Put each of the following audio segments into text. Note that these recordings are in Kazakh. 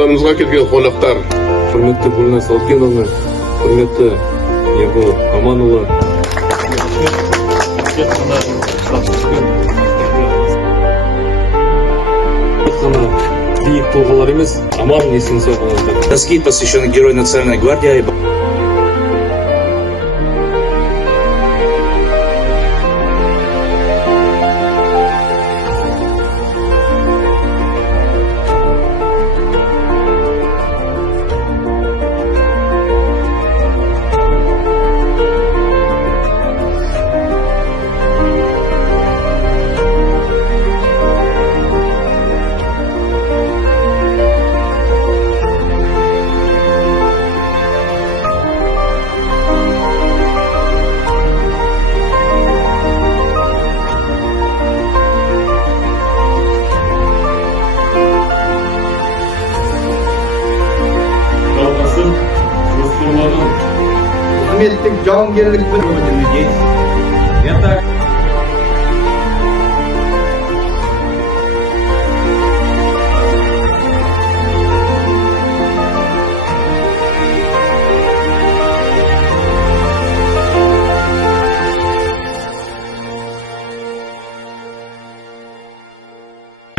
ауданымызға келген қонақтар, құрметті Гүлназ Алкеновна, құрметті Егор Аманұлы. Ғана биік тұлғалар емес, аман есен сау болыңыздар. Доски посвящены Герою Национальной гвардии. Құрметтік жауынгерлік біліміміз. Это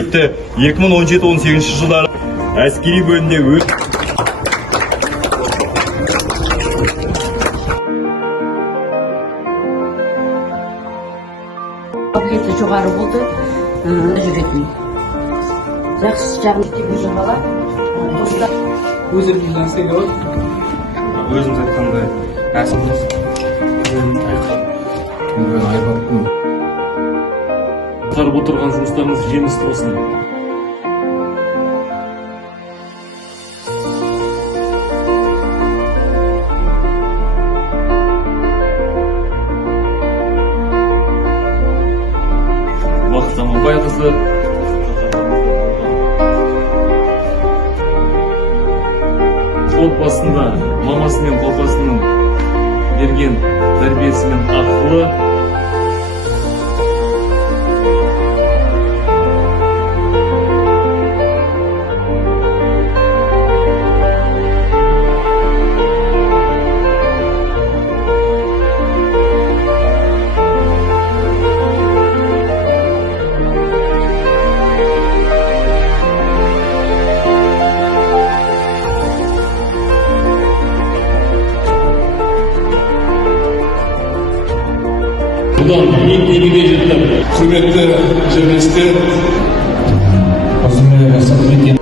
Өтті 2017-18 жылдары әскери бөлімде Қабілеті жоғары болды, жүретін. Жақсы жағын тегі жағала, достар. өзіміз нәрсеге өт. өзіміз айтқандай әсіміз Қарып отырған жұмыстарыңыз жемісті болсын. Бақыт Аманбайқызы отбасында мамасы мен папасының берген тәрбиесімен ақылы, бұдан биік деңгейге жетті. құрметті журналистер, Осындай